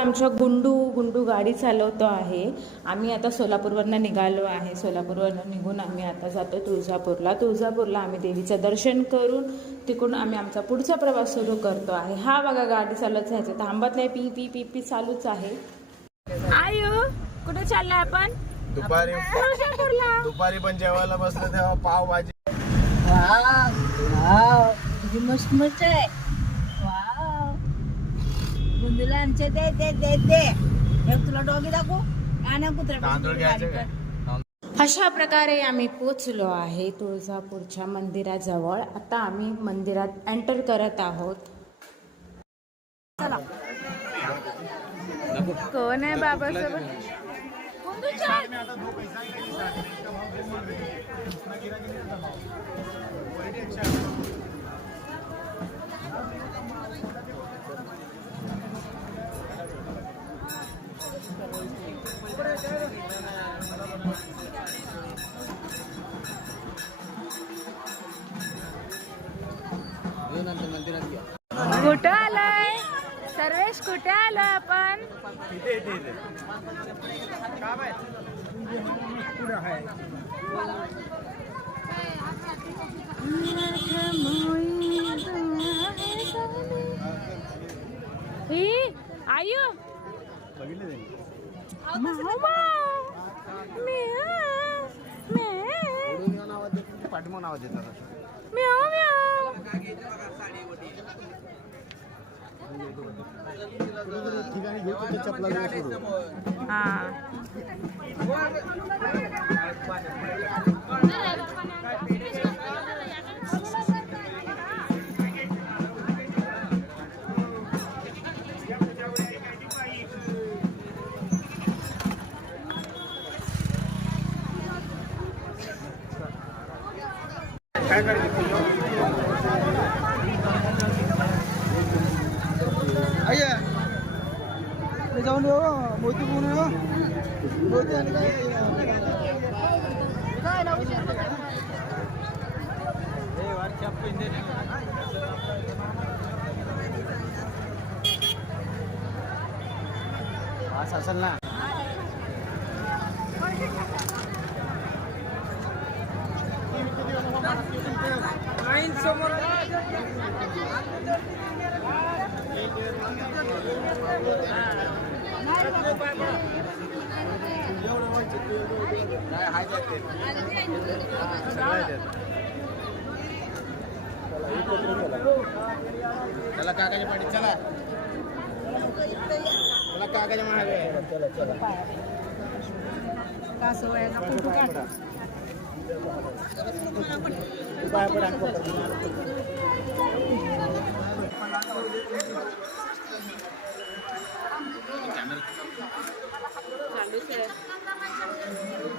आमच्या गुंडू गाडी चालवतो आहे. आम्ही आता सोलापूरवरनं निघालो आहे. सोलापूरवरनं निघून आम्ही आता जातो तुळजापूरला आम्ही देवीचं दर्शन करून तिकडून आम्ही आमचा पुढचा प्रवास सुरू करतो आहे. हा बघा गाडी चालत जायचं थांबत नाही, पी पी पी पी चालूच आहे. आयु कुठे चाललाय आपण? दुपारी पण जेवायला बसलं तेव्हा पाव भाजी. मस्त मस्त आहे. वाव बुंदूला आमचे दे दे दे दे. तुला डॉगी दाखवू आणि कुत्र्या. अशा प्रकारे आम्ही पोचलो आहे तुळजापूरच्या मंदिराजवळ. आता आम्ही मंदिरात एंटर करत आहोत. कोण आहे बाबासोबत? कुठं आलाय सर्वेश? कुठे आलोय आपण? आयु पाठीमागून आवाज येतात. काय करायचं? जाऊन मोती बोलून मोती आणि काय असेल ना. समोर चला काकाच्या पाठी चला. चला काकाच्या मागे चला चला.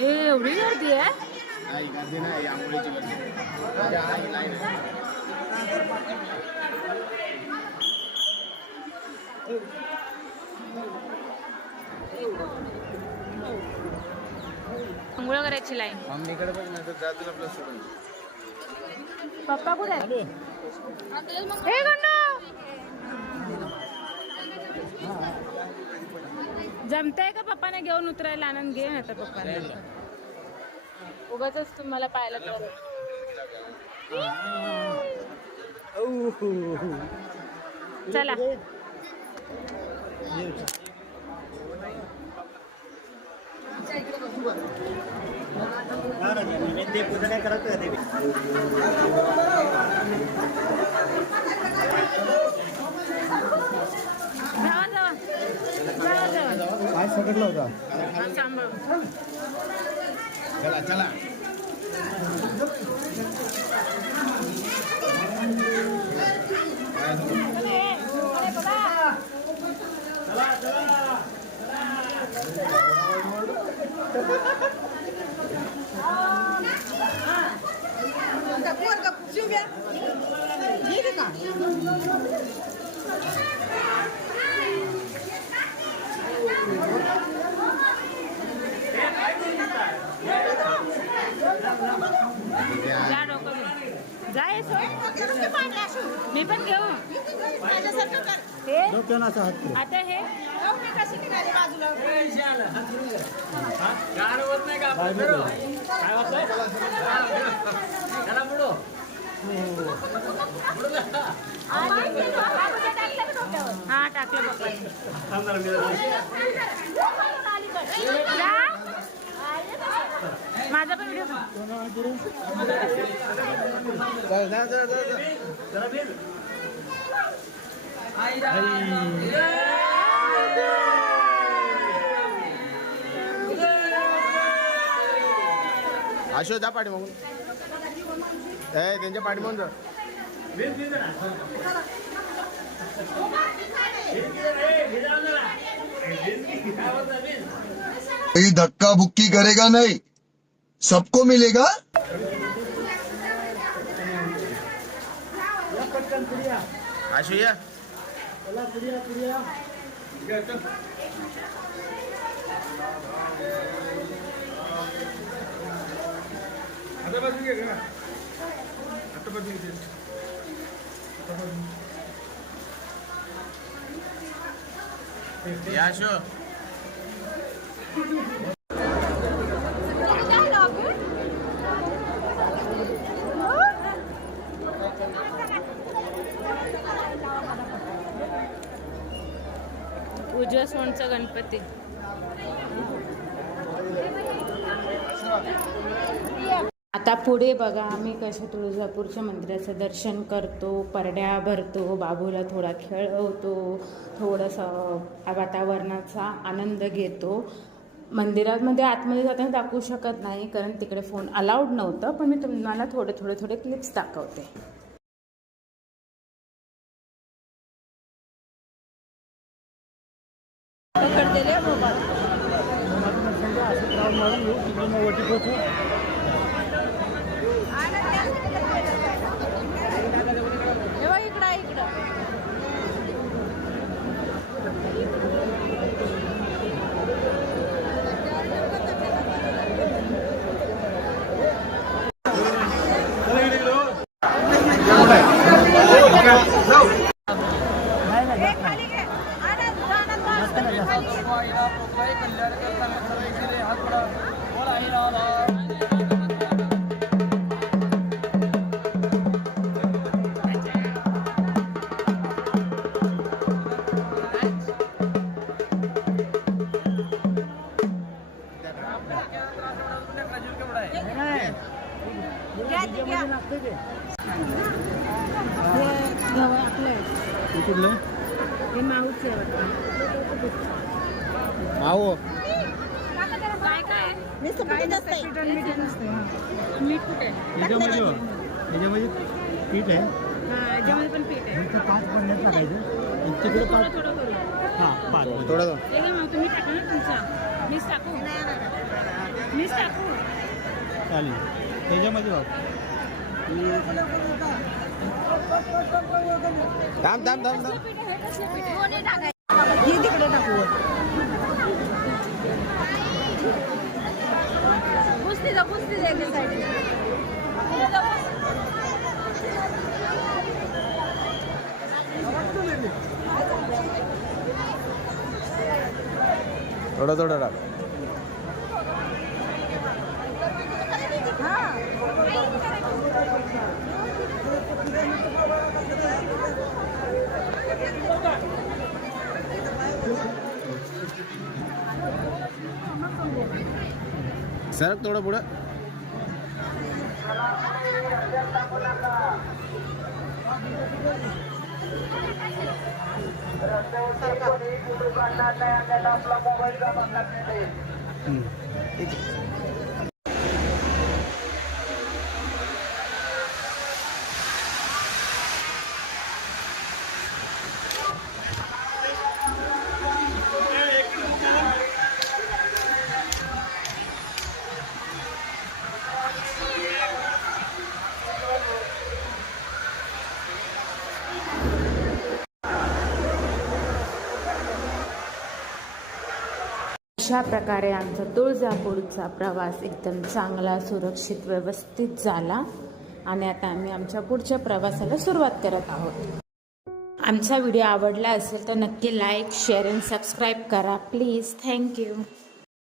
एवढी गर्दी आहे? गर्दी नाही, आंघोळीची आंघोळ करायची लाईन. मम्मीकडे पण नाही तर जातील आपल्या सोडून. पप्पा कुठे आहेत? हे गंडू जमतंय का पप्पाने घेऊन उतरायला? आनंद घे ना तर पप्पाने. उगाच तुम्हाला पाहायला तर चला. ते पूजा काय करत काय सगळं होता. चला चला. मी पण घेऊ. डोक्यानं असं हात आता हे हा टाकलं पप्पा. माझा पण व्हिडिओ आशो जा पाठी मग त्यांच्या पाठी म्हणून जा. कोई धक्का बुक्की करेगा नहीं, सबको मिलेगा। आशो या या आशो. उजव्या सोंडचा गणपती. आता पुढे बघा आम्ही कसं तुळजापूरच्या मंदिराचं दर्शन करतो, परड्या भरतो, बाबूला थोडा खेळवतो, थोडंसं वातावरणाचा आनंद घेतो. मंदिरामध्ये आतमध्ये जाताना दाखवू शकत नाही कारण तिकडे फोन अलाउड नव्हतं, पण मी तुम्हाला थोडे क्लिप्स दाखवते. माऊ मीठ कुठे याच्यामध्ये पीठ आहे. याच्यामध्ये पण पीठ आहे. पाच पडण्यात टाकायचं तिकडे पाच. थोडं करू. हां पाच थोडं मग तुम्ही टाका ना तुमचा. मीच टाकू. चालेल त्याच्यामध्ये बघ. थांब थांब थांब थांब. तिकडे टाकू. पुसती जा एका साईडला. थोडं थोडं टाक. सरक थोडं पुढं. ठीक आहे. अशा प्रकारे आमचा तुळजापूरचा प्रवास एकदम चांगला, सुरक्षित, व्यवस्थित झाला आणि आता आम्ही आमच्या पुढच्या प्रवासाला सुरुवात करत आहोत. आमचा व्हिडिओ आवडला असेल तर नक्की लाईक शेअर आणि सबस्क्राईब करा प्लीज. थँक्यू.